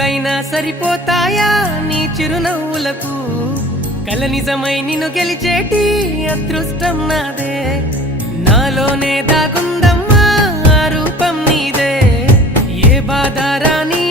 కోట్లైనా సరిపోతాయా నీ చిరునవ్వులకు కల నిజమై నిన్ను గెలిచేటి అదృష్టం నాదే నాలోనే దాగుందమ్మా ఆ రూపం నీదే ఏ బాధ రాని